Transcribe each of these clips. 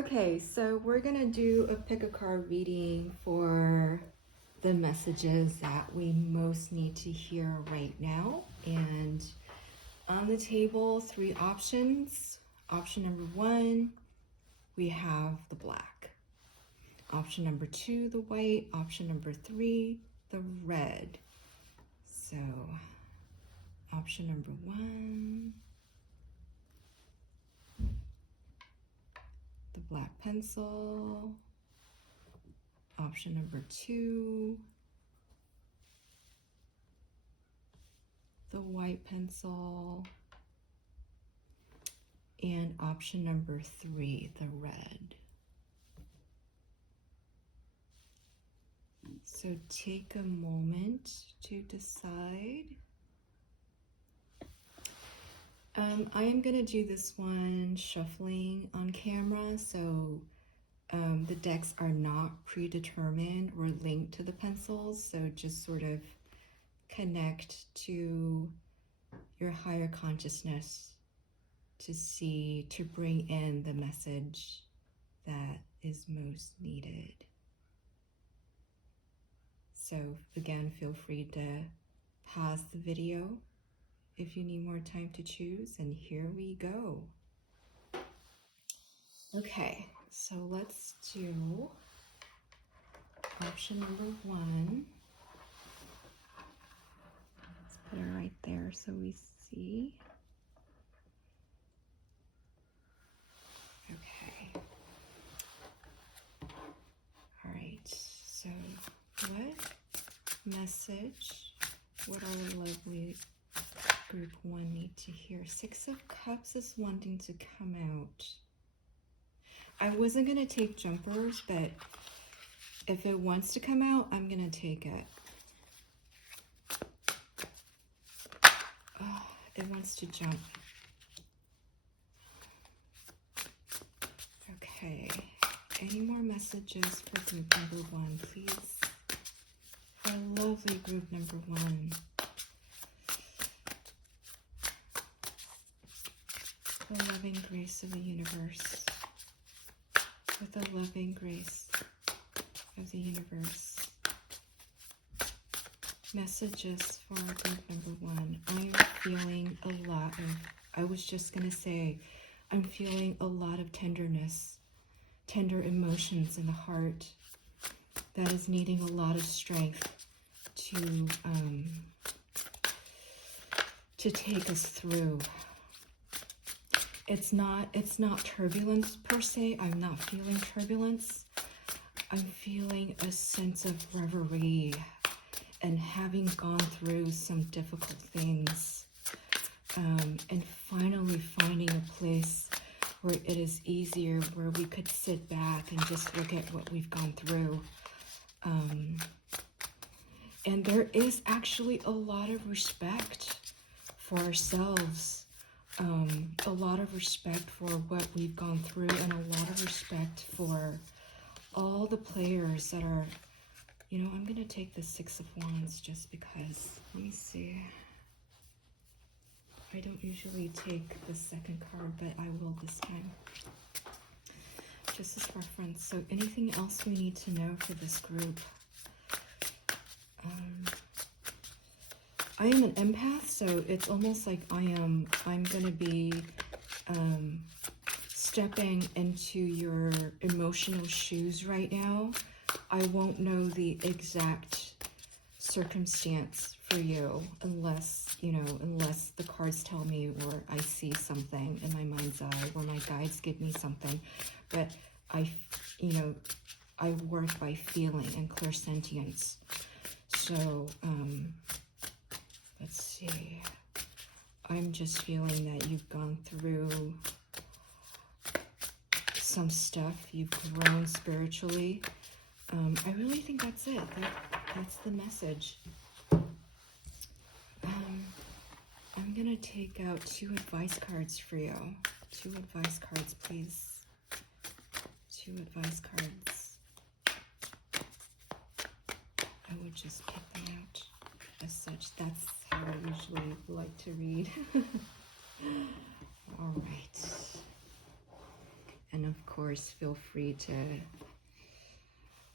Okay, so we're gonna do a pick a card reading for the messages that we most need to hear right now. And on the table, 3 options. Option number 1, we have the black. Option number 2, the white. Option number 3, the red. So, option number 1, the black pencil. Option number 2, the white pencil. And option number 3, the red. So take a moment to decide. I am going to do this one shuffling on camera, so the decks are not predetermined or linked to the pencils, so just sort of connect to your higher consciousness to bring in the message that is most needed. So again, feel free to pause the video if you need more time to choose, and here we go. Okay, so let's do option number 1. Let's put it right there so we see. Okay. All right, so what message would our lovely group 1 need to hear? 6 of Cups is wanting to come out. I wasn't going to take jumpers, but if it wants to come out, I'm going to take it. Oh, it wants to jump. Okay. Any more messages for group number 1, please? For lovely group number 1. The loving grace of the universe. With the loving grace of the universe. Messages for group number 1. I am feeling a lot of, I was just going to say, I'm feeling a lot of tenderness, tender emotions in the heart that is needing a lot of strength to take us through. It's not turbulence per se. I'm not feeling turbulence. I'm feeling a sense of reverie and having gone through some difficult things, and finally finding a place where it is easier, where we could sit back and just look at what we've gone through. And there is actually a lot of respect for ourselves, a lot of respect for what we've gone through, and a lot of respect for all the players that are, you know, I'm going to take the 6 of Wands just because. Let me see. I don't usually take the second card, but I will this time. Just as reference. So anything else we need to know for this group? I am an empath, so it's almost like I'm going to be stepping into your emotional shoes right now. I won't know the exact circumstance for you unless the cards tell me, or I see something in my mind's eye, or my guides give me something. But I work by feeling and clairsentience. So, let's see. I'm just feeling that you've gone through some stuff. You've grown spiritually. I really think that's it. That's the message. I'm going to take out 2 advice cards for you. 2 advice cards, please. 2 advice cards. I would just pick them out as such. That's how I usually like to read. All right. And of course, feel free to,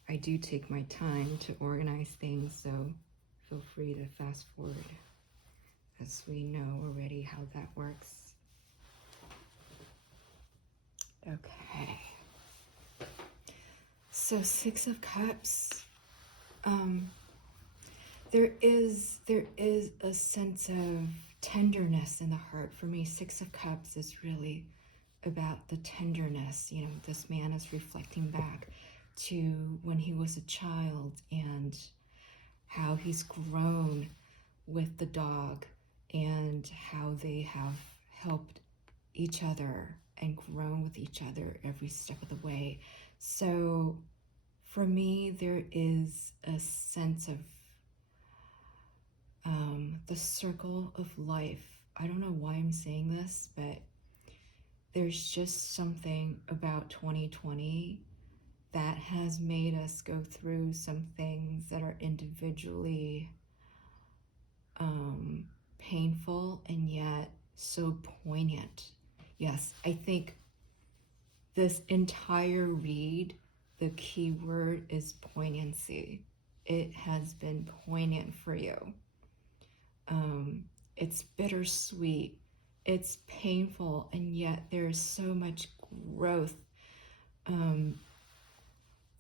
I do take my time to organize things, so feel free to fast forward, as we know already how that works. Okay. So 6 of Cups. There is a sense of tenderness in the heart. For me, 6 of Cups is really about the tenderness. You know, this man is reflecting back to when he was a child and how he's grown with the dog and how they have helped each other and grown with each other every step of the way. So for me, there is a sense of the circle of life. I don't know why I'm saying this, but there's just something about 2020 that has made us go through some things that are individually painful and yet so poignant. Yes, I think this entire read, the key word is poignancy. It has been poignant for you. It's bittersweet, it's painful, and yet there's so much growth.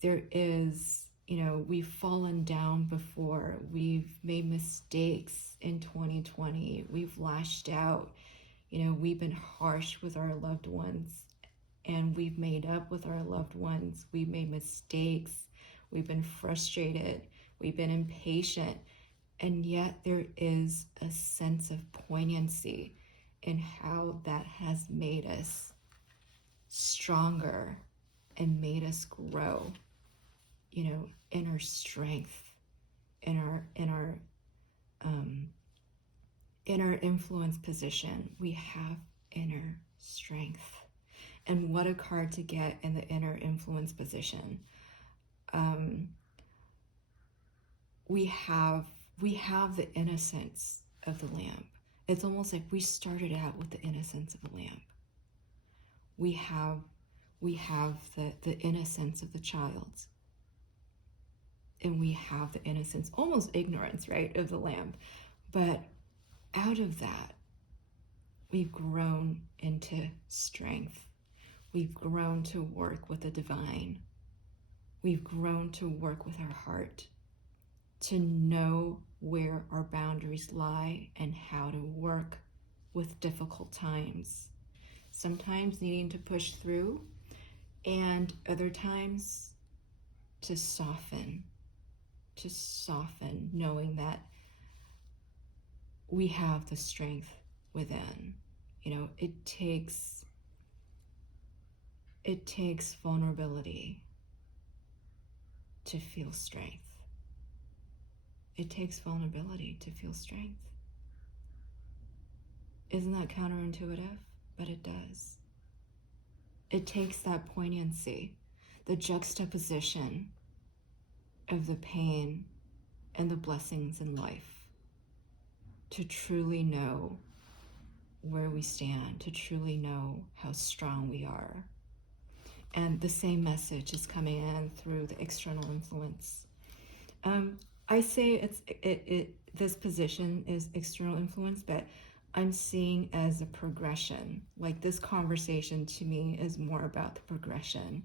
There is, you know, we've fallen down before, we've made mistakes in 2020, we've lashed out, you know, we've been harsh with our loved ones, and we've made up with our loved ones, we've made mistakes, we've been frustrated, we've been impatient. And yet there is a sense of poignancy in how that has made us stronger and made us grow, you know, in our strength, in our influence position. We have inner strength. And what a card to get in the inner influence position. We have the innocence of the lamb. It's almost like we started out with the innocence of the lamb. We have the innocence of the child. And we have the innocence, almost ignorance, right, of the lamb. But out of that, we've grown into strength. We've grown to work with the divine. We've grown to work with our heart, to know where our boundaries lie and how to work with difficult times. Sometimes needing to push through, and other times to soften, knowing that we have the strength within. You know, it takes vulnerability to feel strength. It takes vulnerability to feel strength. Isn't that counterintuitive? But it does. It takes that poignancy, the juxtaposition of the pain and the blessings in life, to truly know where we stand, to truly know how strong we are. And the same message is coming in through the external influence. I say this position is external influence, but I'm seeing as a progression. Like, this conversation to me is more about the progression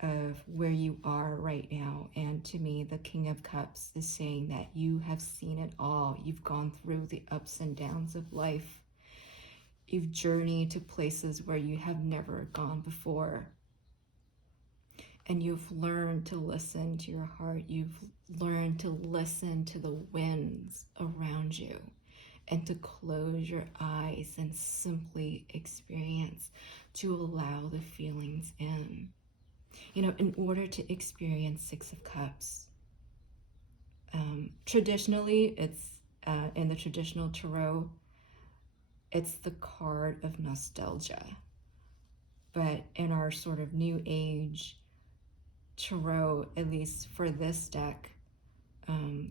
of where you are right now. And to me, the King of Cups is saying that you have seen it all. You've gone through the ups and downs of life. You've journeyed to places where you have never gone before. And you've learned to listen to your heart. You've learned to listen to the winds around you and to close your eyes and simply experience, to allow the feelings in. You know, in order to experience 6 of Cups, traditionally, it's in the traditional tarot, it's the card of nostalgia. But in our sort of new age tarot, at least for this deck,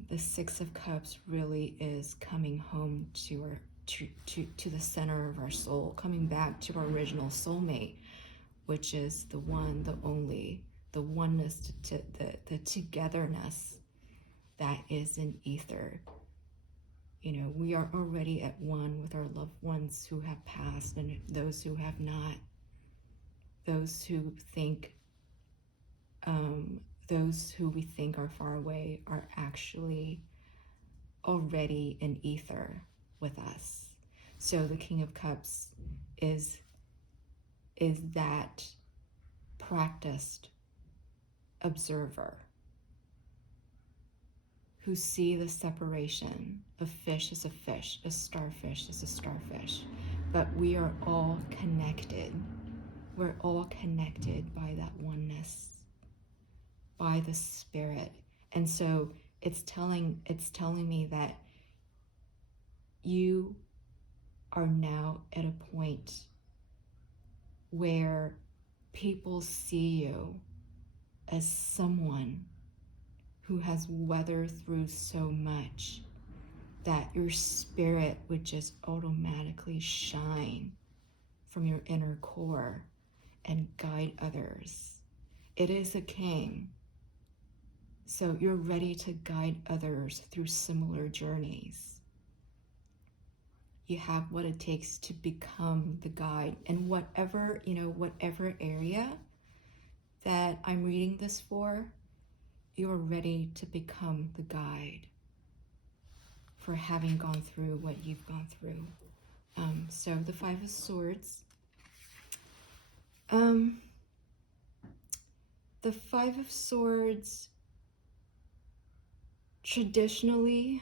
the 6 of Cups really is coming home to the center of our soul, coming back to our original soulmate, which is the one, the only, the oneness, the togetherness that is in ether. You know, we are already at one with our loved ones who have passed and those who have not. Those who think, those who we think are far away are actually already in ether with us. So the King of Cups is that practiced observer who see the separation of fish as a fish, a starfish as a starfish, but we are all connected. We're all connected by that oneness, by the spirit. And so it's telling me that you are now at a point where people see you as someone who has weathered through so much that your spirit would just automatically shine from your inner core and guide others. It is a king. So you're ready to guide others through similar journeys. You have what it takes to become the guide in whatever area that I'm reading this for, you're ready to become the guide for having gone through what you've gone through. So the Five of Swords. The Five of Swords traditionally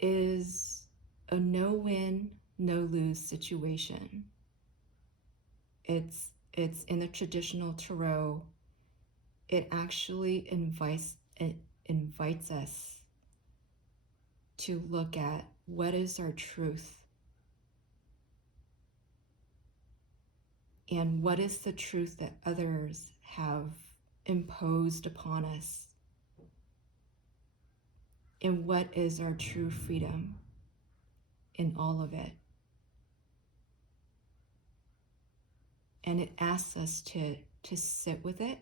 is a no-win, no-lose situation. It's in the traditional tarot. It actually invites us to look at what is our truth and what is the truth that others have imposed upon us, and what is our true freedom in all of it. And it asks us to sit with it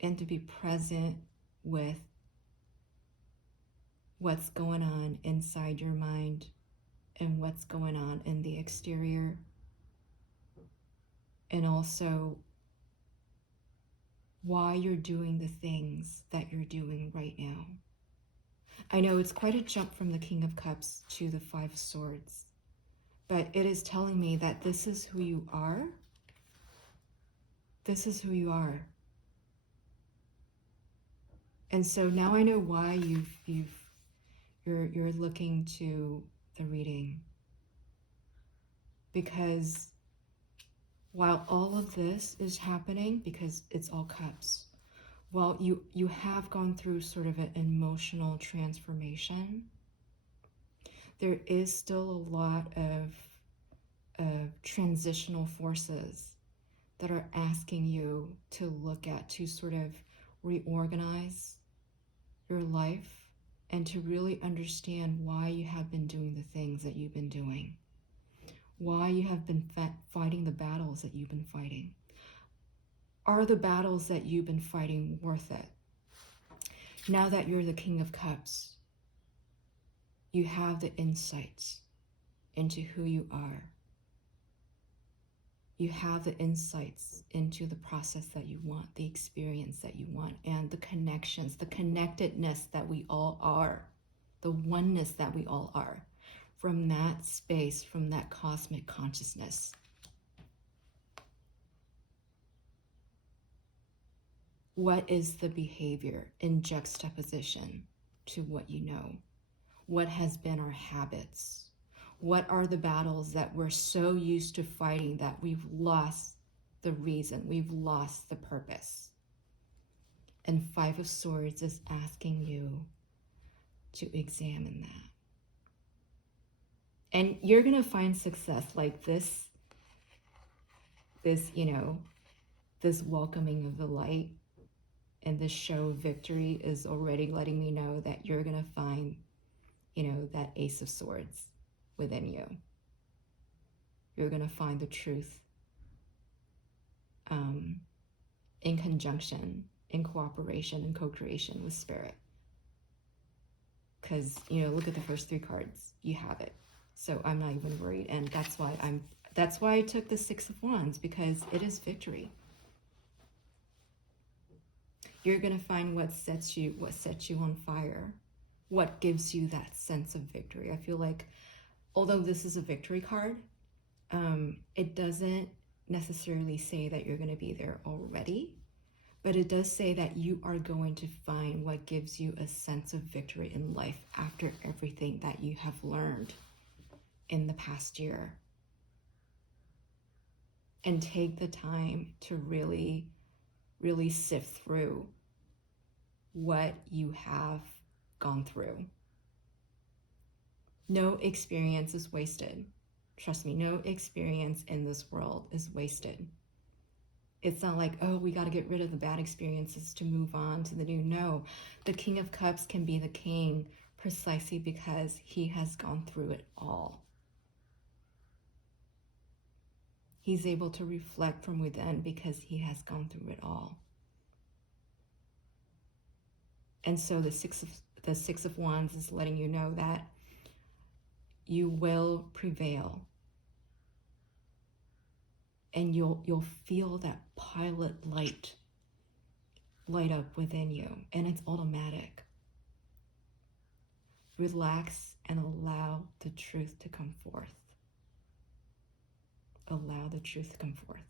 and to be present with what's going on inside your mind and what's going on in the exterior, and also why you're doing the things that you're doing right now. I know it's quite a jump from the King of Cups to the Five of Swords, but it is telling me that this is who you are. This is who you are. And so now I know why you're looking to the reading. Because while all of this is happening, because it's all cups, while you have gone through sort of an emotional transformation, there is still a lot of transitional forces that are asking you to look at, to sort of reorganize your life and to really understand why you have been doing the things that you've been doing, why you have been fighting the battles that you've been fighting. Are the battles that you've been fighting worth it? Now that you're the King of Cups, you have the insights into who you are. You have the insights into the process that you want, the experience that you want, and the connections, the connectedness that we all are, the oneness that we all are, from that space, from that cosmic consciousness. What is the behavior in juxtaposition to what you know? What has been our habits? What are the battles that we're so used to fighting that we've lost the reason, we've lost the purpose? And Five of Swords is asking you to examine that. And you're going to find success like this, this welcoming of the light and this show of victory is already letting me know that you're going to find, that Ace of Swords within you. You're going to find the truth in conjunction, in cooperation, and co-creation with spirit. Because, look at the first 3 cards. You have it. So I'm not even worried. And that's why I took the 6 of Wands, because it is victory. You're going to find what sets you on fire, what gives you that sense of victory. I feel like, although this is a victory card, it doesn't necessarily say that you're going to be there already, but it does say that you are going to find what gives you a sense of victory in life after everything that you have learned in the past year. And take the time to really, really sift through what you have gone through. No experience is wasted. Trust me, no experience in this world is wasted. It's not like, oh, we got to get rid of the bad experiences to move on to the new. No, the King of Cups can be the king precisely because he has gone through it all. He's able to reflect from within because he has gone through it all. And so the six of Wands is letting you know that you will prevail. And you'll feel that pilot light up within you, and it's automatic. Relax and allow the truth to come forth. Allow the truth to come forth.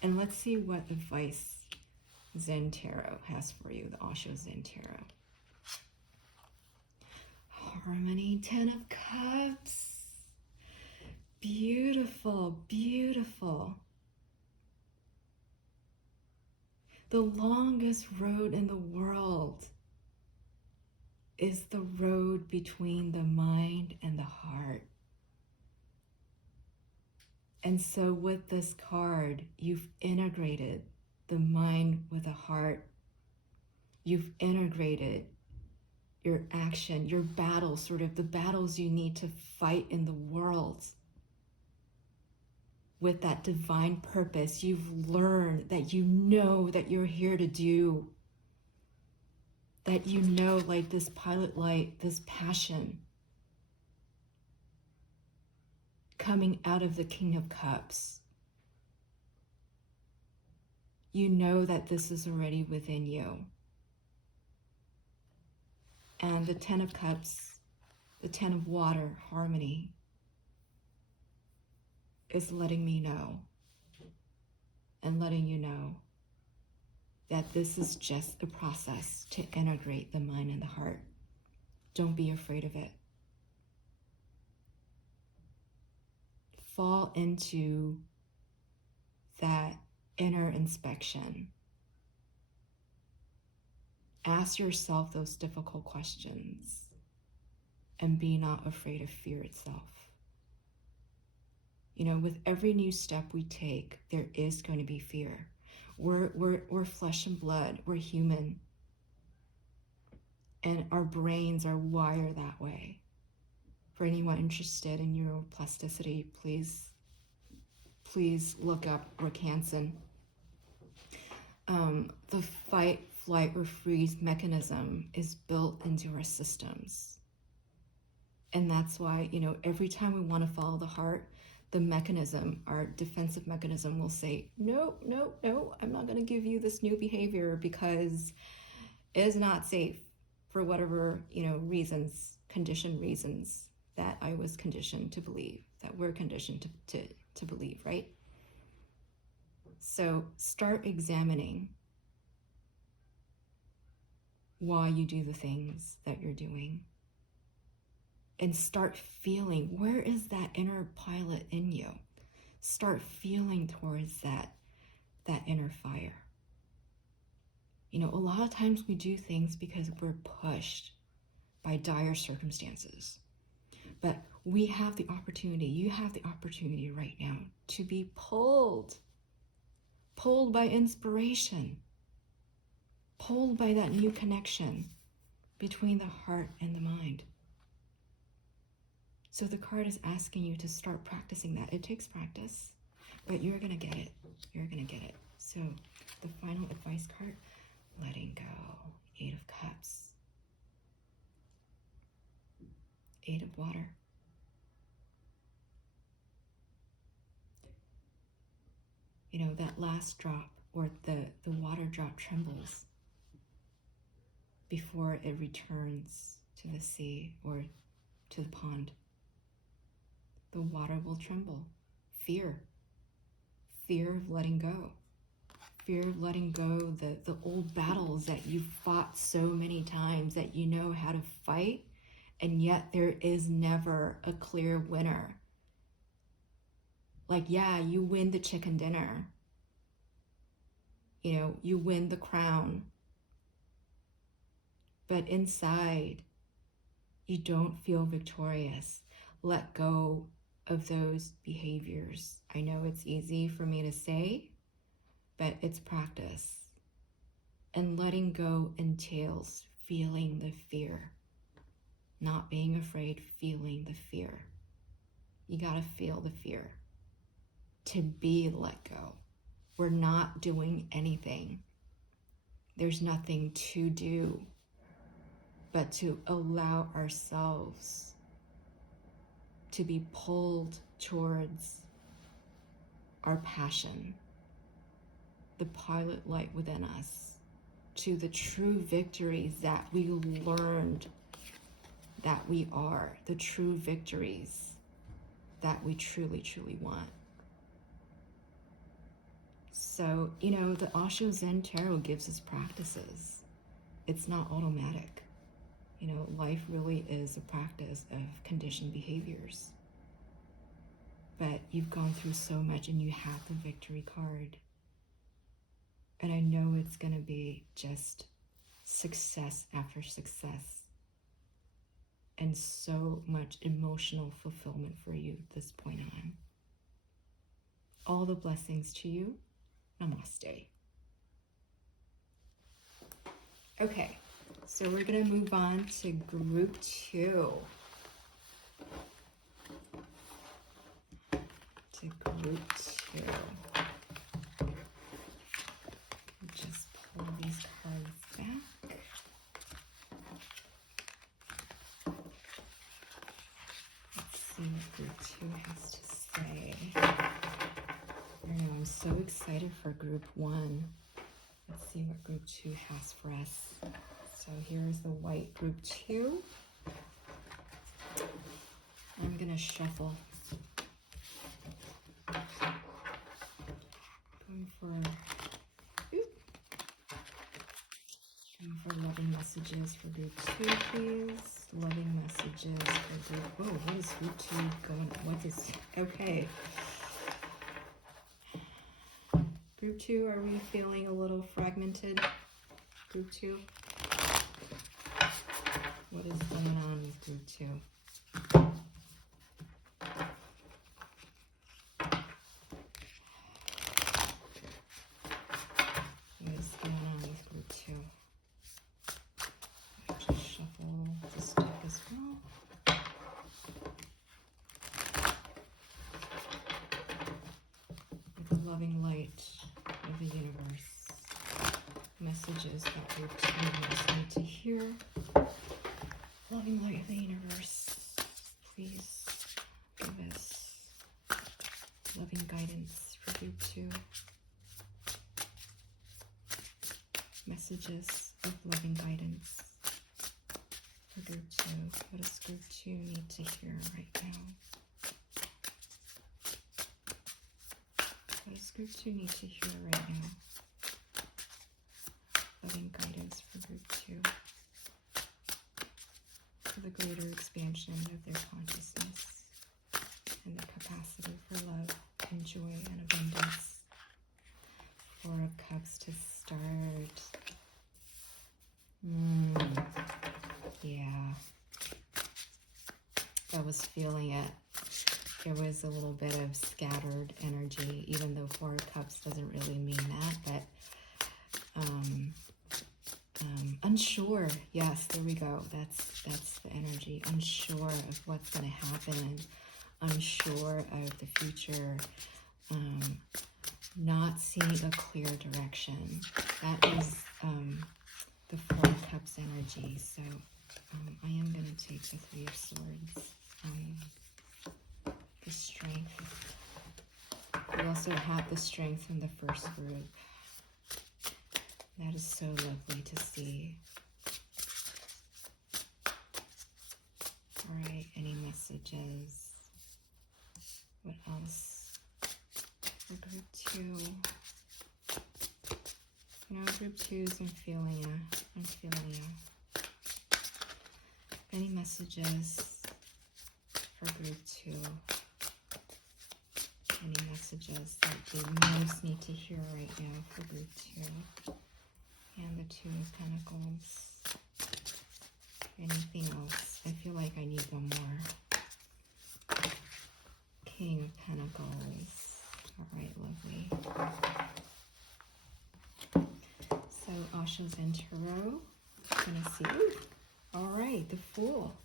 And let's see what advice Zen Tarot has for you, the Osho Zen Tarot. Harmony, 10 of Cups. Beautiful, beautiful. The longest road in the world is the road between the mind and the heart. And so with this card, you've integrated the mind with the heart. You've integrated your action, your battles, sort of the battles you need to fight in the world with that divine purpose you've learned, that you know that you're here to do, that you know, like this pilot light, this passion coming out of the King of Cups. You know that this is already within you. And the 10 of Cups, the 10 of Water, harmony, is letting me know and letting you know that this is just a process to integrate the mind and the heart. Don't be afraid of it. Fall into that inner inspection. Ask yourself those difficult questions and be not afraid of fear itself. With every new step we take, there is going to be fear. We're flesh and blood. We're human. And our brains are wired that way. For anyone interested in neuroplasticity, please look up Rick Hansen. The fight, flight, or freeze mechanism is built into our systems. And that's why, every time we want to follow the heart, the mechanism, our defensive mechanism will say, no, I'm not going to give you this new behavior because it is not safe for whatever, reasons, conditioned reasons that I was conditioned to believe, that we're conditioned to believe, right? So start examining why you do the things that you're doing. And start feeling, where is that inner pilot in you? Start feeling towards that inner fire. A lot of times we do things because we're pushed by dire circumstances. But we have the opportunity, you have the opportunity right now to be pulled by inspiration, pulled by that new connection between the heart and the mind. So the card is asking you to start practicing that. It takes practice. but you're gonna get it. You're gonna get it. So the final advice card, letting go. 8 of Cups. 8 of Water. You know, that last drop, or the water drop, trembles before it returns to the sea or to the pond. The water will tremble. Fear. Fear of letting go. Fear of letting go the old battles that you fought so many times that you know how to fight, and yet there is never a clear winner. Like, yeah, you win the chicken dinner. You know, you win the crown. But inside, you don't feel victorious. Let go of those behaviors. I know it's easy for me to say, but it's practice. And letting go entails feeling the fear. Not being afraid, feeling the fear. You gotta feel the fear to be let go. We're not doing anything. There's nothing to do but to allow ourselves to be pulled towards our passion, the pilot light within us, to the true victories that we learned that we are, the true victories that we truly, truly want. So, you know, the Osho Zen Tarot gives us practices. It's not automatic. You know, life really is a practice of conditioned behaviors. But you've gone through so much and you have the victory card. And I know it's going to be just success after success. And so much emotional fulfillment for you this point on. All the blessings to you. Namaste. Okay, so we're going to move on to group 2. To group 2. Just pull these cards back. Let's see what group 2 has to say. I know, I'm so excited for group 1. Let's see what group 2 has for us. So here's the white group 2. I'm going to shuffle. Going for loving messages for group 2, please. Loving messages for group... Oh, what is group 2 going on? What is... Okay. Group 2, are we feeling a little fragmented? Group 2? What is going on with group 2? What is going on with group 2? I'll just shuffle this deck as well. With the loving light of the universe. Messages that group 2 wants me to hear. Loving light of the universe, please give us loving guidance for group 2. Messages of loving guidance for group 2. What does group 2 need to hear right now? What does group 2 need to hear right now? Loving guidance for group 2. For the greater expansion of their consciousness and the capacity for love and joy and abundance. 4 of Cups to start. Yeah. I was feeling it. There was a little bit of scattered energy, even though 4 of Cups doesn't really mean that, but unsure. Yes, there we go. That's the energy. Unsure of what's going to happen. Unsure of the future. not seeing a clear direction. That is the Four of Cups energy. So I am going to take the Three of Swords, the Strength. We also have the Strength from the first group. That is so lovely to see. All right, any messages? What else? For group 2. You know, group 2s, I'm feeling you. I'm feeling you. Any messages for group 2? Any messages that you most need to hear right now for group 2? And the Two of Pentacles. Anything else? I feel like I need one more. King of Pentacles. All right, lovely. So Asha's in Tarot. Gonna see. Ooh. All right, the Fool.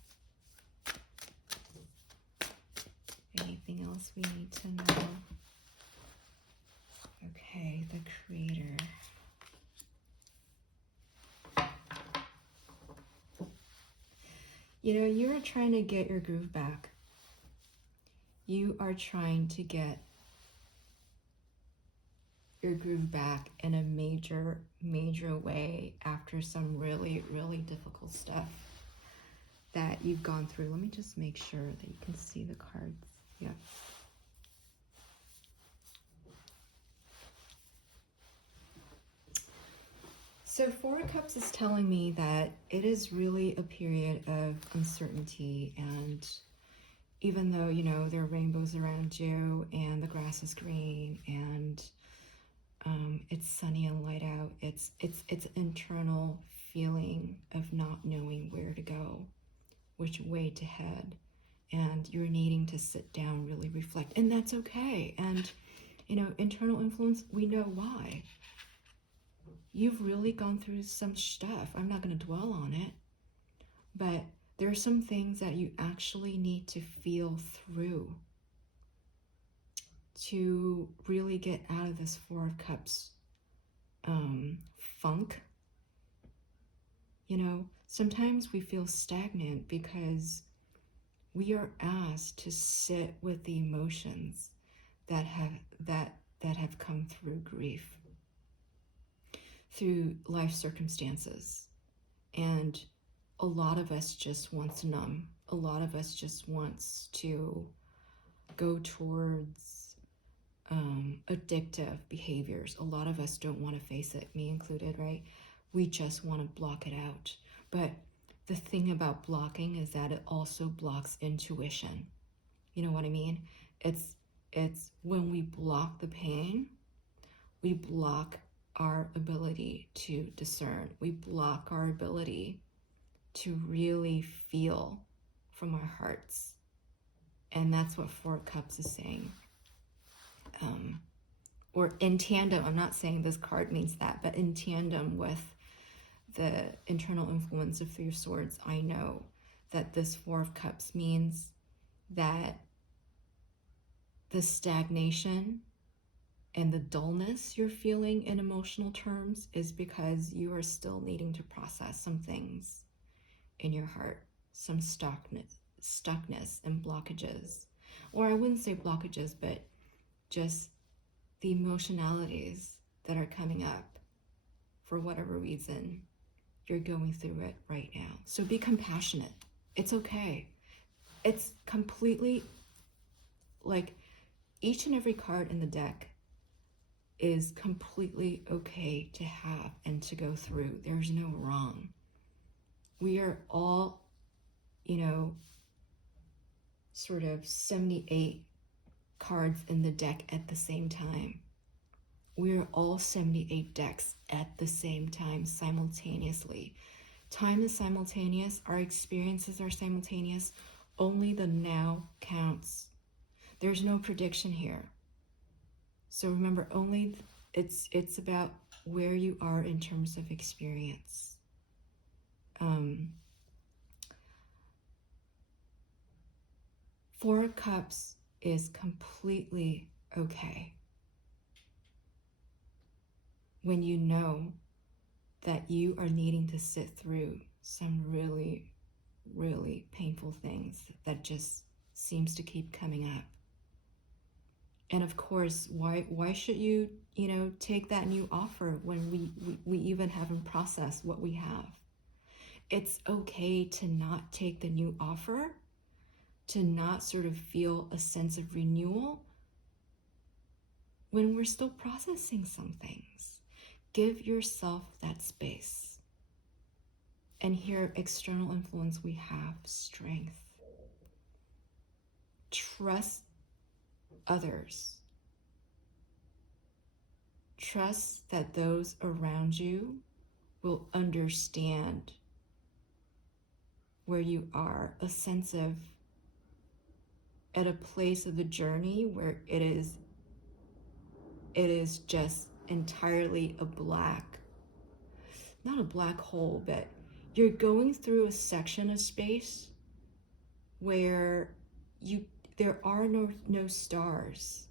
Anything else we need to know? Okay, the Creator. You know, you are trying to get your groove back. You are trying to get your groove back in a major, major way after some really, really difficult stuff that you've gone through. Let me just make sure that you can see the cards. Yeah. So Four of Cups is telling me that it is really a period of uncertainty, and even though, you know, there are rainbows around you and the grass is green and it's sunny and light out, it's internal feeling of not knowing where to go, which way to head, and you're needing to sit down, really reflect, and that's okay. And, you know, internal influence, we know why. You've really gone through some stuff. I'm not going to dwell on it, but there are some things that you actually need to feel through to really get out of this Four of Cups funk. You know, sometimes we feel stagnant because we are asked to sit with the emotions that have come through grief, through life circumstances. And a lot of us just wants to numb. A lot of us just wants to go towards addictive behaviors. A lot of us don't want to face it, me included, right? We just want to block it out. But the thing about blocking is that it also blocks intuition. You know what I mean? It's when we block the pain, we block our ability to discern. We block our ability to really feel from our hearts. And that's what Four of Cups is saying. Or in tandem, I'm not saying this card means that, but in tandem with the internal influence of Three of Swords, I know that this Four of Cups means that the stagnation and the dullness you're feeling in emotional terms is because you are still needing to process some things in your heart, some stuckness and blockages. Or I wouldn't say blockages, but just the emotionalities that are coming up for whatever reason. You're going through it right now. So be compassionate. It's okay. It's completely, like, each and every card in the deck is completely okay to have and to go through. There's no wrong. We are all, you know, sort of 78 cards in the deck at the same time. We're all 78 decks at the same time, simultaneously. Time is simultaneous. Our experiences are simultaneous. Only the now counts. There's no prediction here. So remember, only it's about where you are in terms of experience. Four of Cups is completely okay. When you know that you are needing to sit through some really, really painful things that just seems to keep coming up. And of course, why should you, take that new offer when we even haven't processed what we have? It's okay to not take the new offer, to not sort of feel a sense of renewal when we're still processing some things. Give yourself that space. And here, external influence, we have strength. Trust others. Trust that those around you will understand where you are, a sense of at a place of the journey where it is just entirely not a black hole, but you're going through a section of space where there are no stars.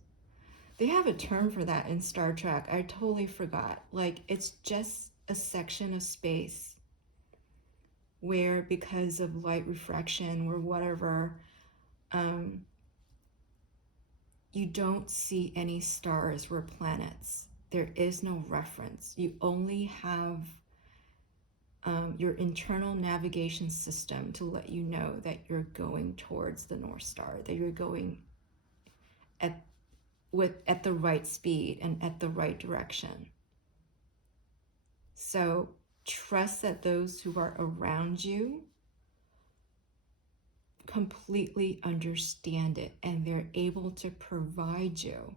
They have a term for that in Star Trek. I totally forgot. Like, it's just a section of space where, because of light refraction or whatever, you don't see any stars or planets. There is no reference. You only have your internal navigation system to let you know that you're going towards the North Star, that you're going at the right speed and at the right direction. So trust that those who are around you completely understand it, and they're able to provide you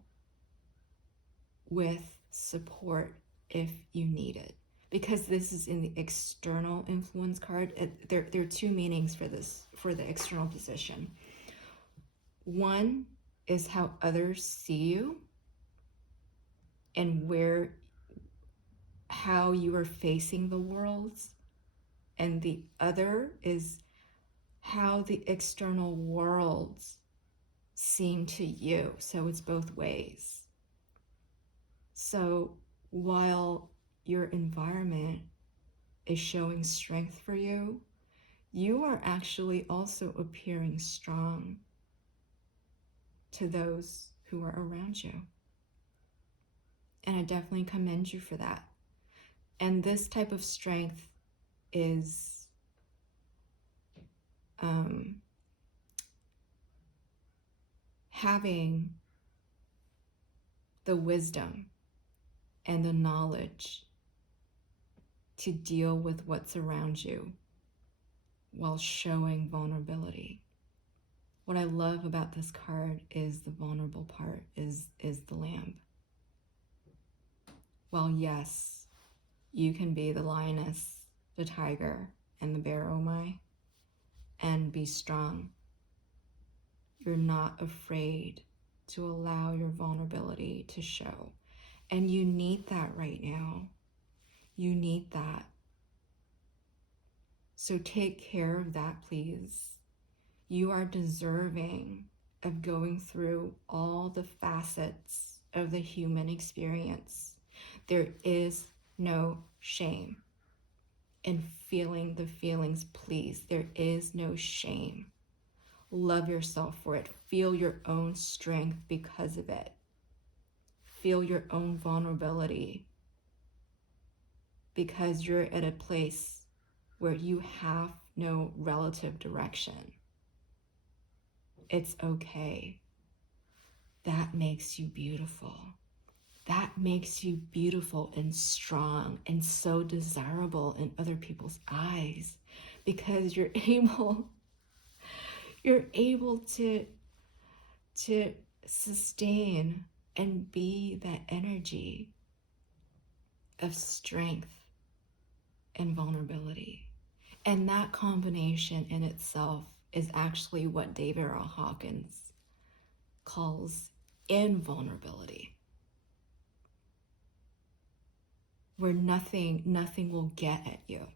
with support if you need it. Because this is in the external influence card, there are two meanings for this, for the external position. One is how others see you and how you are facing the world. And the other is how the external worlds seem to you. So it's both ways. So while your environment is showing strength for you, you are actually also appearing strong to those who are around you. And I definitely commend you for that. And this type of strength is having the wisdom and the knowledge to deal with what's around you while showing vulnerability. What I love about this card is the vulnerable part, is the lamb. While yes, you can be the lioness, the tiger, and the bear, oh my, and be strong, you're not afraid to allow your vulnerability to show. And you need that right now. You need that. So take care of that, please. You are deserving of going through all the facets of the human experience. There is no shame in feeling the feelings, please. There is no shame. Love yourself for it. Feel your own strength because of it. Feel your own vulnerability because you're at a place where you have no relative direction. It's okay. That makes you beautiful. That makes you beautiful and strong and so desirable in other people's eyes, because you're able to sustain and be that energy of strength and vulnerability. And that combination in itself is actually what David R. Hawkins calls invulnerability, where nothing will get at you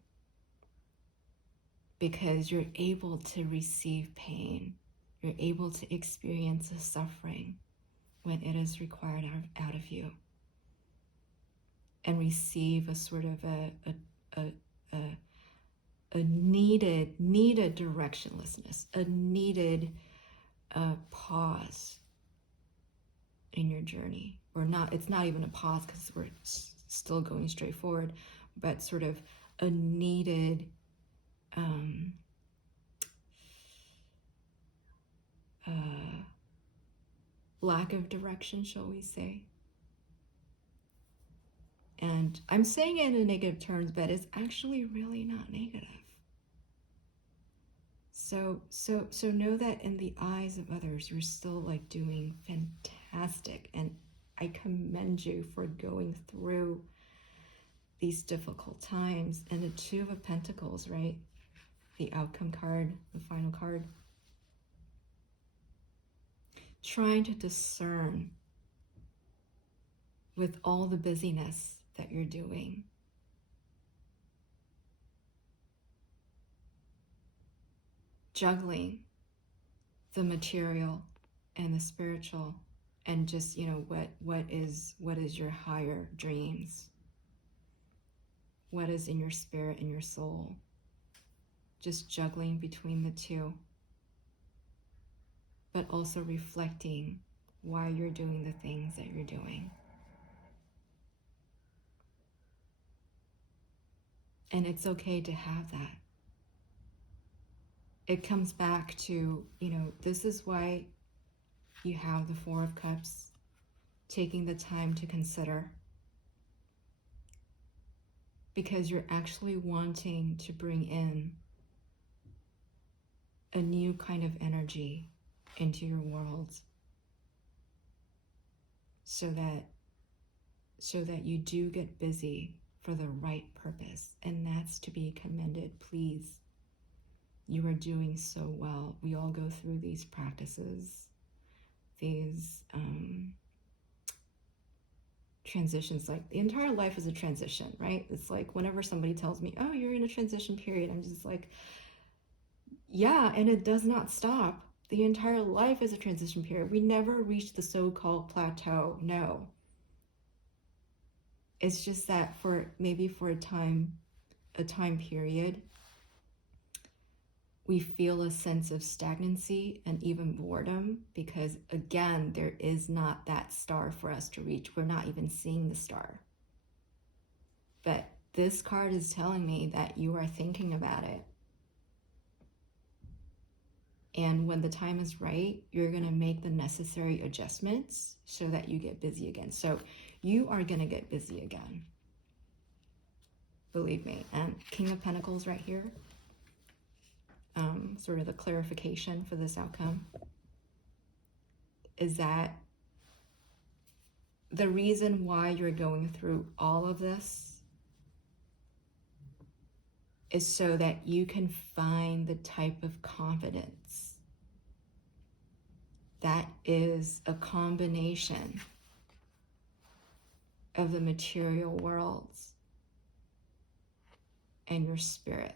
because you're able to receive pain. You're able to experience the suffering when it is required out of you, and receive a sort of a needed directionlessness, a needed pause in your journey. Or not, it's not even a pause because we're still going straight forward, but sort of a needed lack of direction, shall we say. And I'm saying it in negative terms, but it's actually really not negative. So know that in the eyes of others, you're still like doing fantastic. And I commend you for going through these difficult times. And the Two of Pentacles, right? The outcome card, the final card. Trying to discern with all the busyness that you're doing. Juggling the material and the spiritual, and just, you know, what is your higher dreams? What is in your spirit and your soul? Just juggling between the two, but also reflecting why you're doing the things that you're doing. And it's okay to have that. It comes back to, you know, this is why you have the Four of Cups, taking the time to consider, because you're actually wanting to bring in a new kind of energy into your world, so that you do get busy for the right purpose. And that's to be commended. Please, you are doing so well. We all go through these practices, these transitions. Like, the entire life is a transition, right? It's like whenever somebody tells me, oh, you're in a transition period, I'm just like, yeah, and it does not stop. The entire life is a transition period. We never reach the so-called plateau. No. It's just that for a time period, we feel a sense of stagnancy and even boredom, because again, there is not that star for us to reach. We're not even seeing the star. But this card is telling me that you are thinking about it. And when the time is right, you're going to make the necessary adjustments so that you get busy again. So you are going to get busy again. Believe me. And King of Pentacles right here. Sort of the clarification for this outcome is that the reason why you're going through all of this is so that you can find the type of confidence that is a combination of the material worlds and your spirit.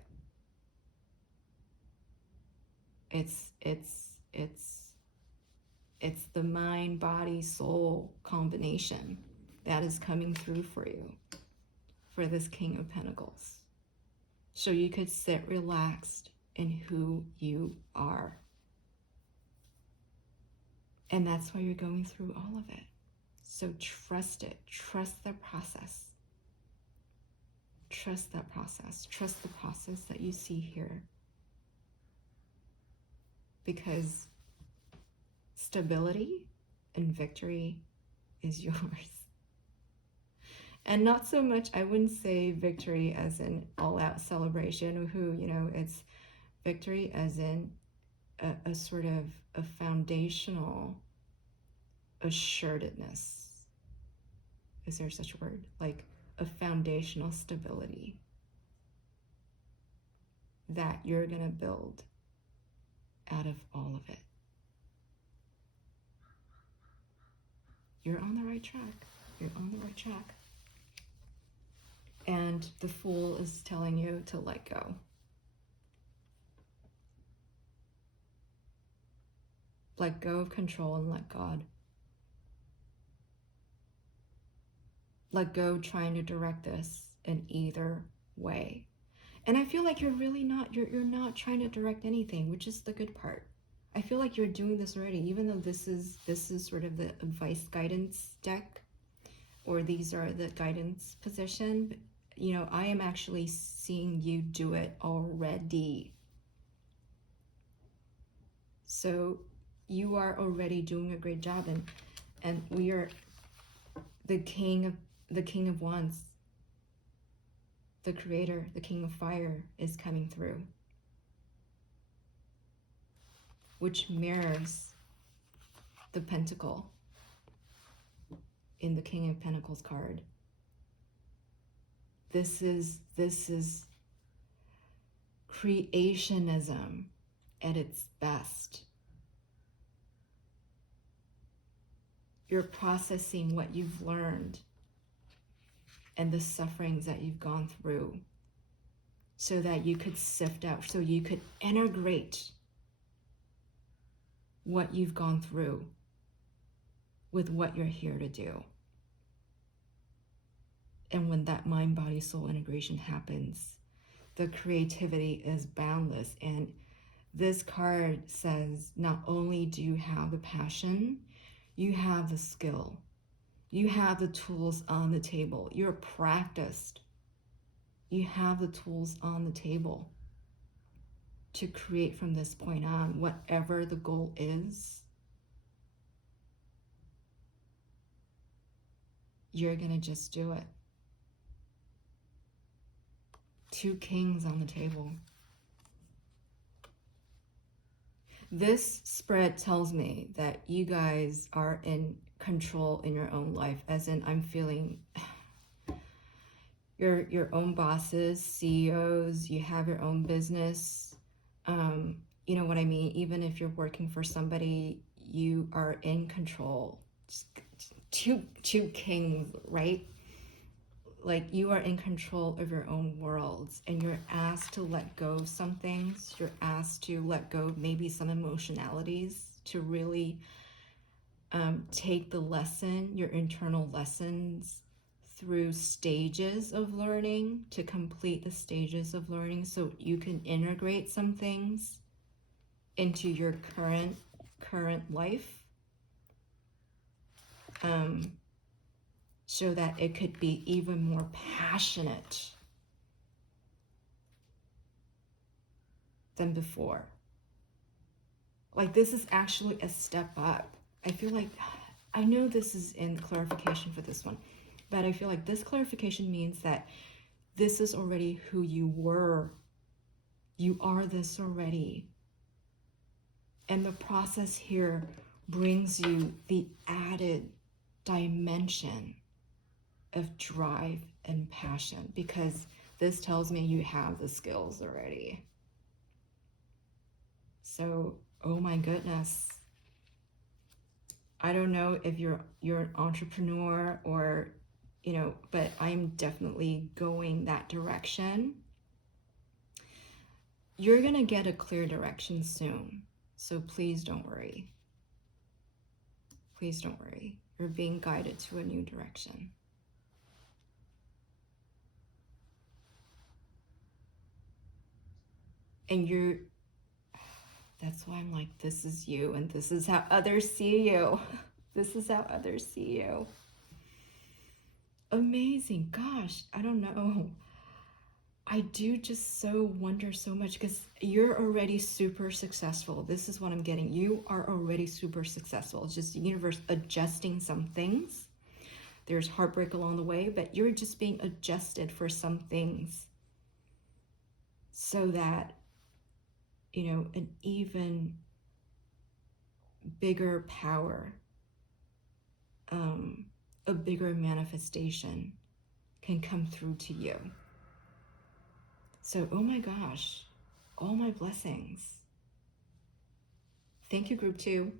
It's the mind, body, soul combination that is coming through for you, for this King of Pentacles. So you could sit relaxed in who you are. And that's why you're going through all of it. So trust it. Trust the process. Trust that process. Trust the process that you see here. Because stability and victory is yours. And not so much, I wouldn't say victory as in all-out celebration, woohoo, you know, it's victory as in a sort of a foundational assuredness. Is there such a word? Like a foundational stability that you're going to build out of all of it. You're on the right track. You're on the right track. And the Fool is telling you to let go. Let go of control and let God. let go trying to direct this in either way. And I feel like you're really not, you're not trying to direct anything, which is the good part. I feel like you're doing this already, even though this is sort of the advice guidance deck, or these are the guidance position. You know, I am actually seeing you do it already. So you are already doing a great job, and we are the king of wands, the creator, the king of fire is coming through, which mirrors the pentacle in the King of Pentacles card. This is creationism at its best. You're processing what you've learned and the sufferings that you've gone through so that you could sift out, so you could integrate what you've gone through with what you're here to do. And when that mind, body, soul integration happens, the creativity is boundless. And this card says, not only do you have the passion, you have the skill, you have the tools on the table, you're practiced, you have the tools on the table to create from this point on, whatever the goal is. You're gonna just do it. 2 kings on the table. This spread tells me that you guys are in control in your own life, as in I'm feeling you're your own bosses, CEOs, you have your own business. You know what I mean? Even if you're working for somebody, you are in control. Two kings, right? Like, you are in control of your own worlds, and you're asked to let go of some things. You're asked to let go of maybe some emotionalities to really take the lesson, your internal lessons, through stages of learning, to complete the stages of learning so you can integrate some things into your current life, so that it could be even more passionate than before. Like, this is actually a step up. I feel like, I know this is in clarification for this one, but I feel like this clarification means that this is already who you were. You are this already. And the process here brings you the added dimension of drive and passion, because this tells me you have the skills already. So, oh my goodness. I don't know if you're an entrepreneur or, you know, but I'm definitely going that direction. You're going to get a clear direction soon. So please don't worry. Please don't worry. You're being guided to a new direction. And that's why I'm like, this is you, and this is how others see you. This is how others see you. Amazing. Gosh, I don't know. I do just so wonder so much, because you're already super successful. This is what I'm getting. You are already super successful. It's just the universe adjusting some things. There's heartbreak along the way, but you're just being adjusted for some things so that, you know, an even bigger power, a bigger manifestation can come through to you. So, oh my gosh, all my blessings. Thank you, group 2.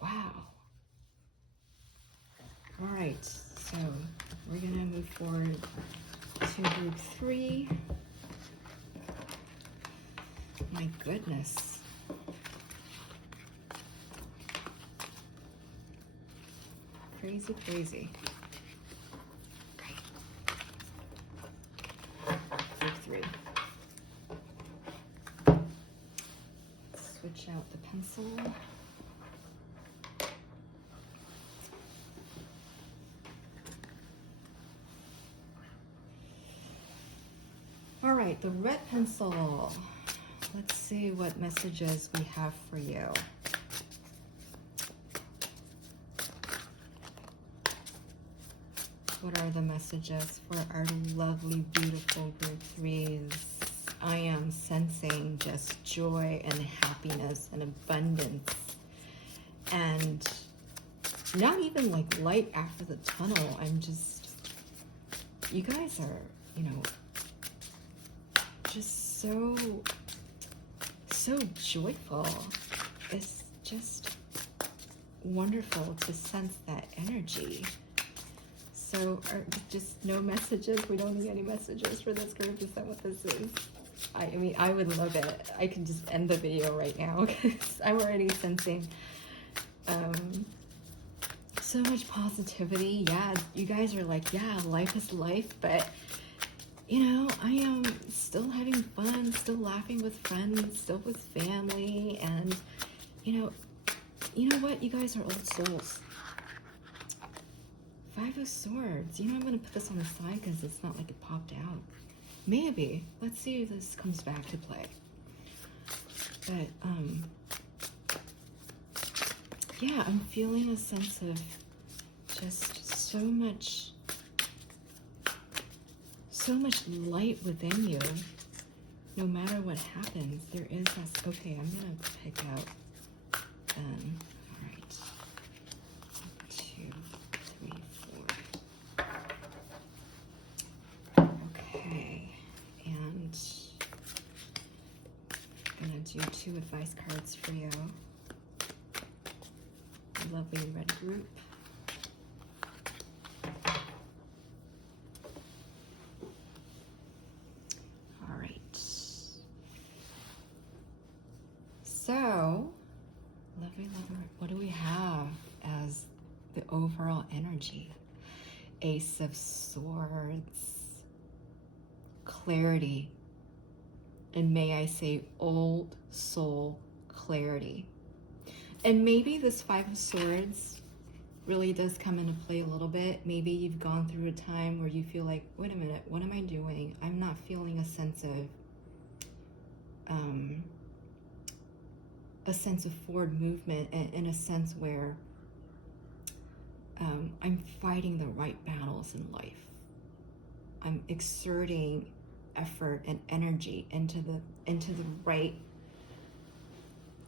Wow. All right, so we're gonna move forward to group 3. My goodness. crazy, crazy. Group 3. Switch out the pencil. All right, the red pencil. Let's see what messages we have for you. What are the messages for our lovely, beautiful group 3s? I am sensing just joy and happiness and abundance. And not even like light after the tunnel. I'm just, you guys are, you know, just so joyful. It's just wonderful to sense that energy. So are just no messages? We don't need any messages for this group? Is that what this is? I mean, I would love it. I can just end the video right now because I'm already sensing so much positivity. Yeah, you guys are like, yeah, life is life, but you know, I am still having fun, still laughing with friends, still with family, and you know what? You guys are old souls. 5 of Swords. You know, I'm going to put this on the side because it's not like it popped out. Maybe. Let's see if this comes back to play. But, yeah, I'm feeling a sense of just so much light within you. No matter what happens, there is this. Okay, I'm going to pick out, all right. 2, 3, 4. Okay, and I'm gonna do 2 advice cards for you. Lovely red group. All right. So, lovely, what do we have as the overall energy? Ace of Swords, clarity, and may I say old soul clarity. And maybe this 5 of Swords really does come into play a little bit. Maybe you've gone through a time where you feel like, wait a minute, what am I doing? I'm not feeling a sense of forward movement, in a sense where I'm fighting the right battles in life. I'm exerting effort and energy into the right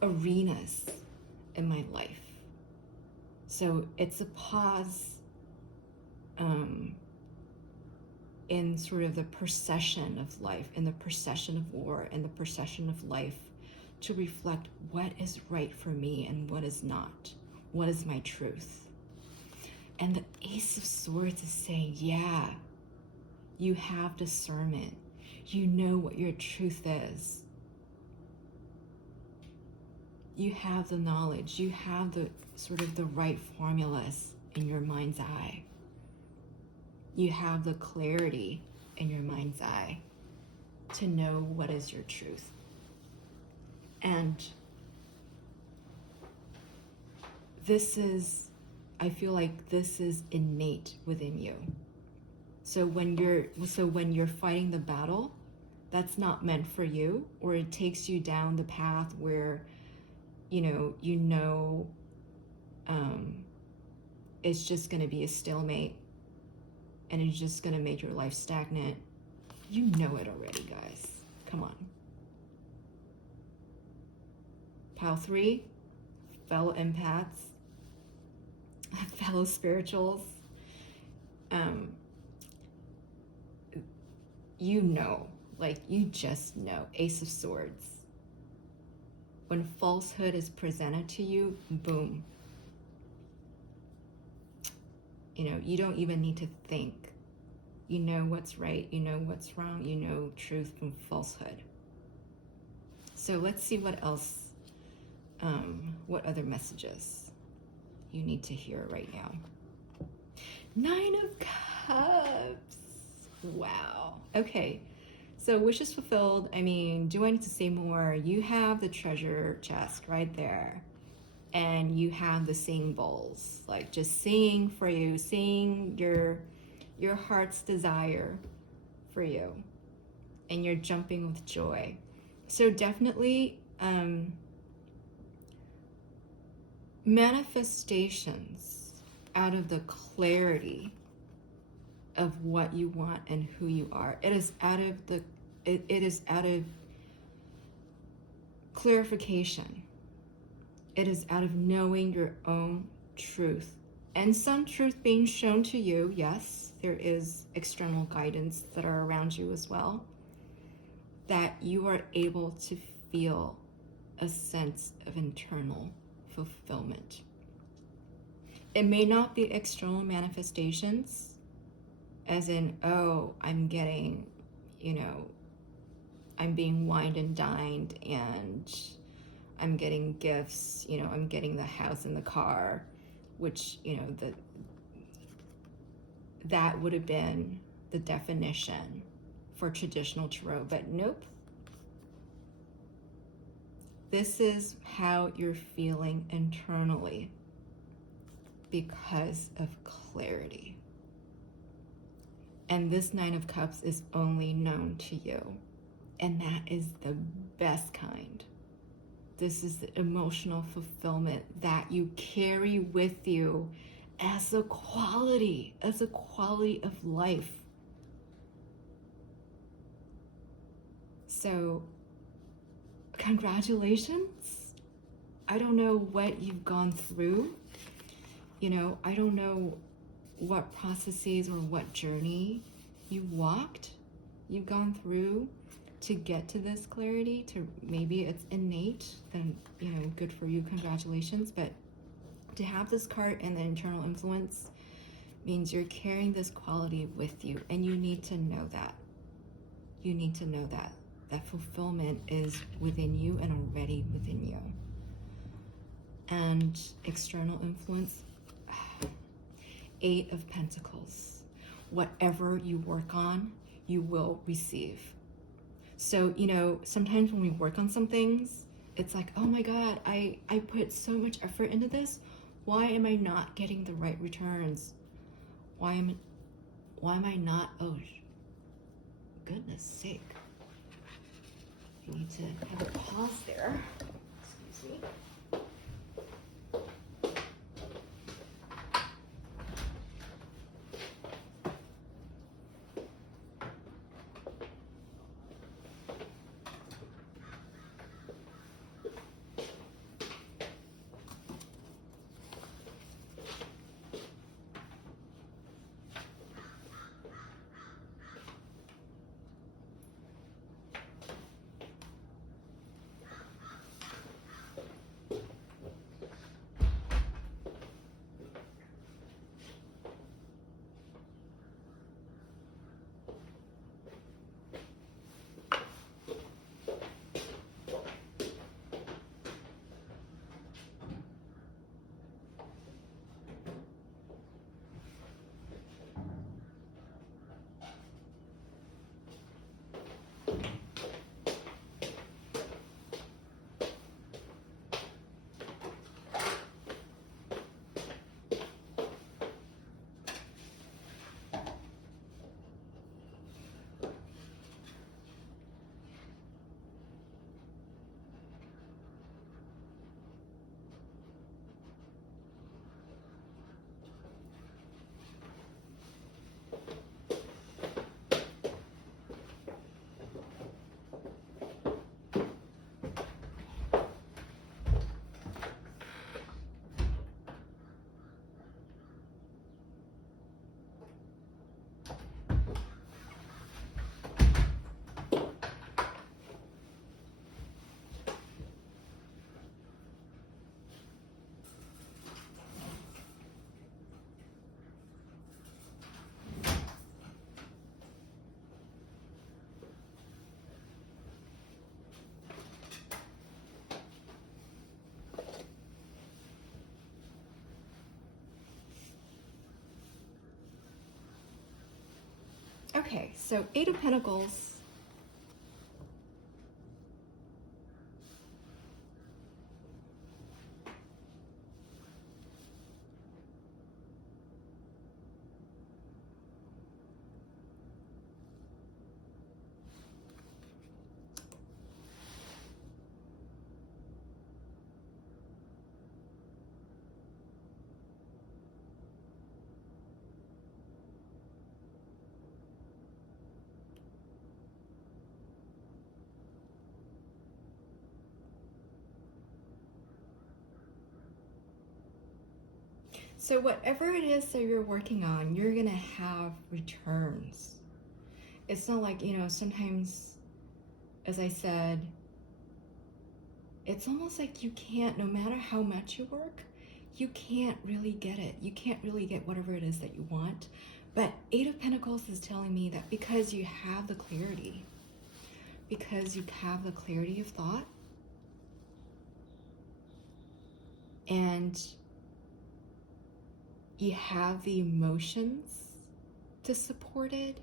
arenas in my life. So it's a pause in sort of the procession of life, in the procession of war, in the procession of life, to reflect what is right for me and what is not. What is my truth? And the Ace of Swords is saying, yeah, you have discernment. You know what your truth is. You have the knowledge. You have the sort of the right formulas in your mind's eye. You have the clarity in your mind's eye to know what is your truth. And I feel like this is innate within you. So when you're fighting the battle, that's not meant for you, or it takes you down the path where it's just going to be a stalemate and it's just going to make your life stagnant. You know it already, guys. Come on. Pile 3, fellow empaths, fellow spirituals. You just know. Ace of Swords. When falsehood is presented to you, boom. You don't even need to think. You know what's right, you know what's wrong, you know truth from falsehood. So let's see what else, what other messages you need to hear right now. Nine of Cups. Wow. Okay. So wishes fulfilled. I mean, do I need to say more? You have the treasure chest right there. And you have the singing bowls. Like just singing for you, singing your heart's desire for you. And you're jumping with joy. So definitely manifestations out of the clarity of what you want and who you are. It is out of clarification. It is out of knowing your own truth. And some truth being shown to you, yes, there is external guidance that are around you as well, that you are able to feel a sense of internal fulfillment. It may not be external manifestations, as in, oh, I'm getting, I'm being wined and dined and I'm getting gifts, I'm getting the house and the car, which, that would have been the definition for traditional tarot, but nope. This is how you're feeling internally because of clarity. And this Nine of Cups is only known to you. And that is the best kind. This is the emotional fulfillment that you carry with you as a quality of life. So, congratulations. I don't know what you've gone through. I don't know what processes or what journey you've gone through to get to this clarity. To maybe it's innate, and good for you, congratulations. But to have this card and the internal influence means you're carrying this quality with you, and you need to know that. You need to know that fulfillment is within you and already within you. And external influence, Eight of Pentacles. Whatever you work on, you will receive. So, sometimes when we work on some things, it's like, oh my God, I put so much effort into this. Why am I not getting the right returns? Why am I not, oh, goodness sake. I need to have a pause there. Excuse me. Okay, so Eight of Pentacles. So whatever it is that you're working on, you're gonna have returns. It's not like, sometimes, as I said, it's almost like you can't, no matter how much you work, you can't really get it. You can't really get whatever it is that you want. But Eight of Pentacles is telling me that because you have the clarity, because you have the clarity of thought, and you have the emotions to support it.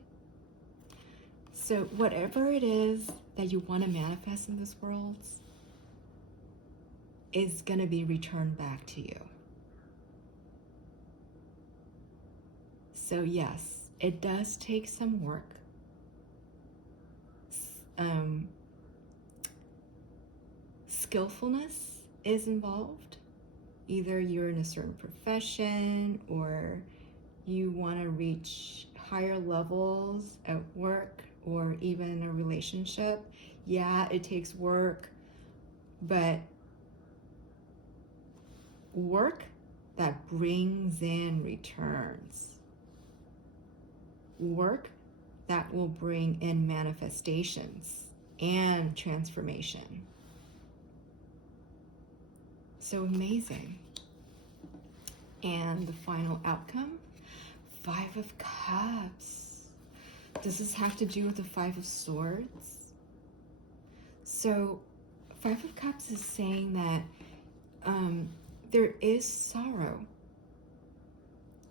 So whatever it is that you want to manifest in this world is going to be returned back to you. So yes, it does take some work. Skillfulness is involved. Either you're in a certain profession or you want to reach higher levels at work or even in a relationship. Yeah, it takes work, but work that brings in returns. Work that will bring in manifestations and transformation. So amazing. And the final outcome, Five of Cups. Does this have to do with the Five of Swords? So Five of Cups is saying that there is sorrow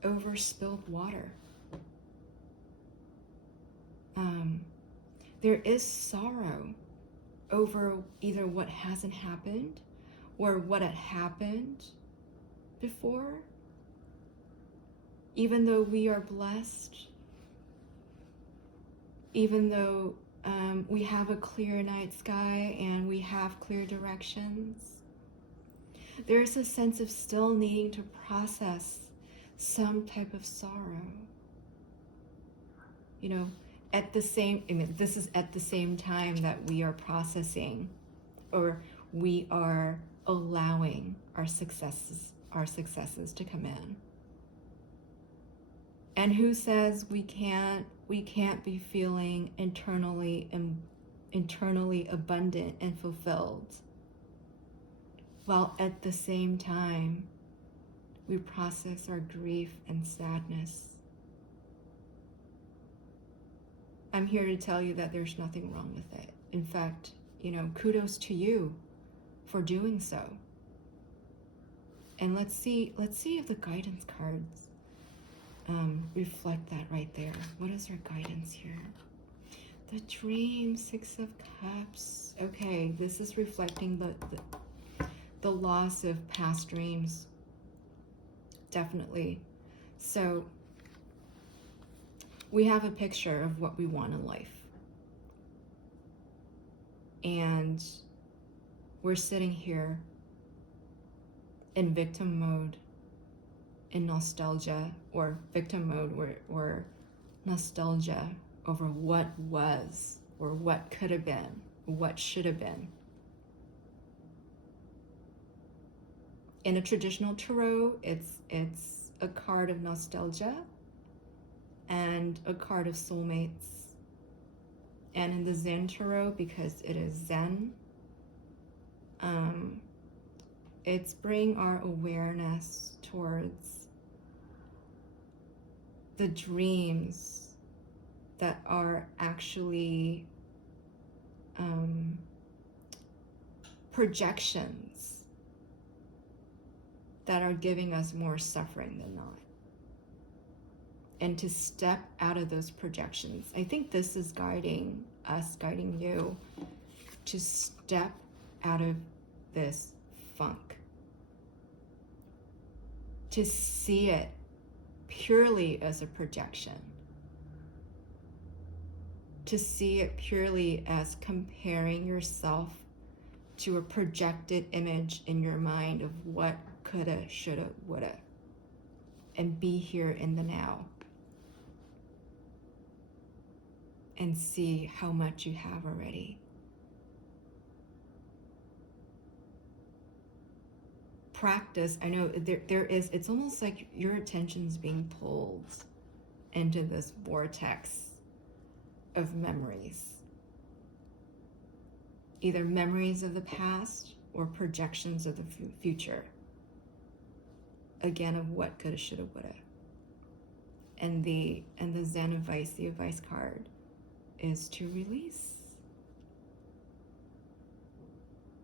over spilled water. There is sorrow over either what hasn't happened or what had happened before. Even though we are blessed, even though we have a clear night sky and we have clear directions, there's a sense of still needing to process some type of sorrow. This is at the same time that we are processing, or we are allowing our successes to come in. And who says we can't be feeling internally abundant and fulfilled, while at the same time we process our grief and sadness? I'm here to tell you that there's nothing wrong with it. In fact, kudos to you for doing so. And let's see if the guidance cards reflect that right there. What is our guidance here? The Dream, Six of Cups. Okay, this is reflecting the loss of past dreams. Definitely. So we have a picture of what we want in life. And we're sitting here in victim mode, in nostalgia, or victim mode, or nostalgia over what was, or what could have been, what should have been. In a traditional tarot, it's a card of nostalgia and a card of soulmates. And in the Zen tarot, because it is Zen, it's bring our awareness towards the dreams that are actually projections that are giving us more suffering than not. and to step out of those projections. I think this is guiding us, guiding you to step out of this funk, to see it purely as a projection, to see it purely as comparing yourself to a projected image in your mind of what coulda, shoulda, woulda, and be here in the now and see how much you have already. Practice, I know there is, it's almost like your attention's being pulled into this vortex of memories. Either memories of the past or projections of the future. Again, of what coulda, shoulda, woulda. And the Zen advice, the advice card, is to release.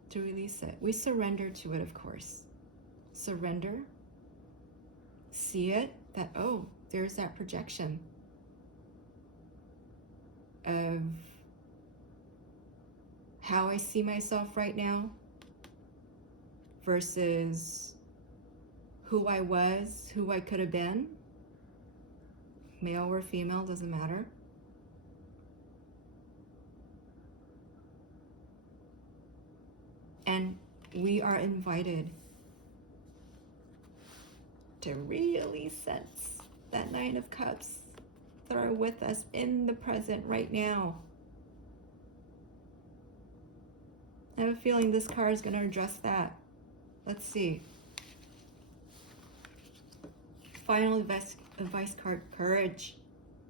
To release it. We surrender to it, of course. Surrender. See it, that, oh, there's that projection of how I see myself right now versus who I was, who I could have been, male or female, doesn't matter. And we are invited to really sense that Nine of Cups that are with us in the present right now. I have a feeling this card is going to address that. Let's see. Final advice card, courage.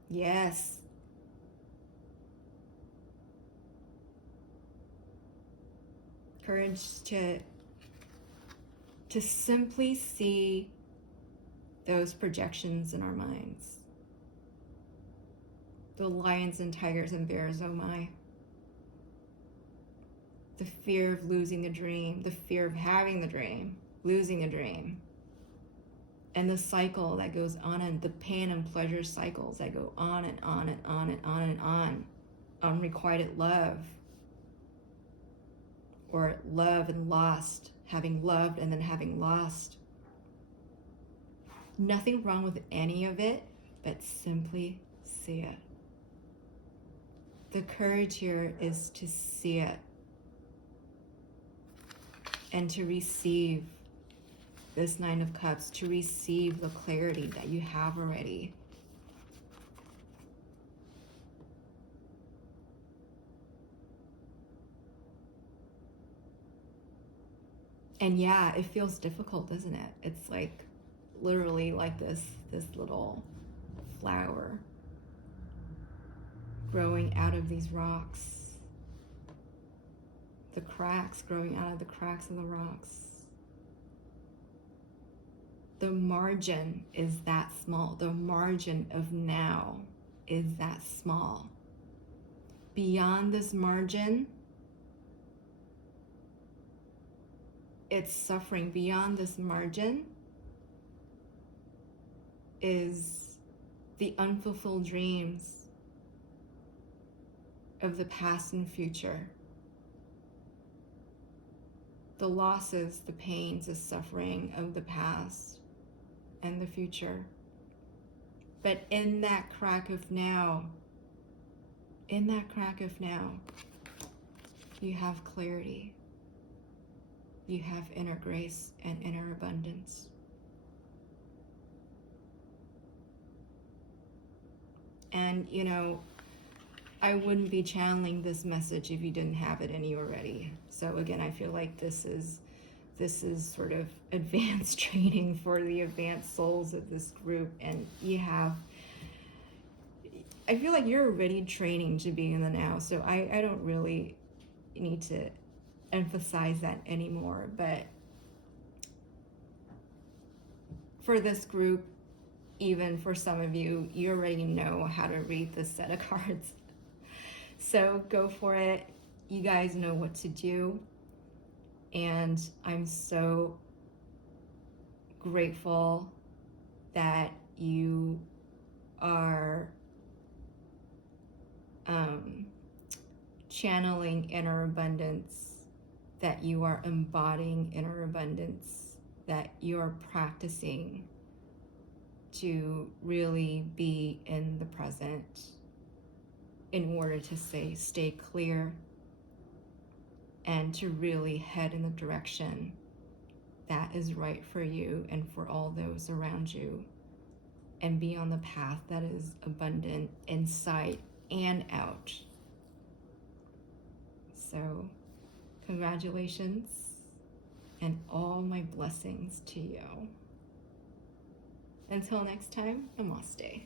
Yes. Courage to simply see those projections in our minds. The lions and tigers and bears, oh my. The fear of losing the dream, the fear of having the dream, losing the dream. And the cycle that goes on, and the pain and pleasure cycles that go on and on and on and on and on. Unrequited love. Or love and lost. Having loved and then having lost. Nothing wrong with any of it, but simply see it. The courage here is to see it. And to receive this Nine of Cups, to receive the clarity that you have already. And yeah, it feels difficult, doesn't it? It's like literally like this little flower growing out of these rocks. The cracks growing out of the cracks of the rocks. The margin is that small. The margin of now is that small. Beyond this margin, it's suffering. Beyond this margin is the unfulfilled dreams of the past and future. The losses, the pains, the suffering of the past and the future. But in that crack of now, you have clarity. You have inner grace and inner abundance. And, you know, I wouldn't be channeling this message if you didn't have it in you already. So again, I feel like this is sort of advanced training for the advanced souls of this group. And I feel like you're already training to be in the now. So I don't really need to emphasize that anymore. But for this group, even for some of you, you already know how to read this set of cards. So go for it. You guys know what to do. And I'm so grateful that you are channeling inner abundance, that you are embodying inner abundance, that you're practicing to really be in the present in order to stay clear and to really head in the direction that is right for you and for all those around you, and be on the path that is abundant inside and out. So, congratulations and all my blessings to you. Until next time, namaste.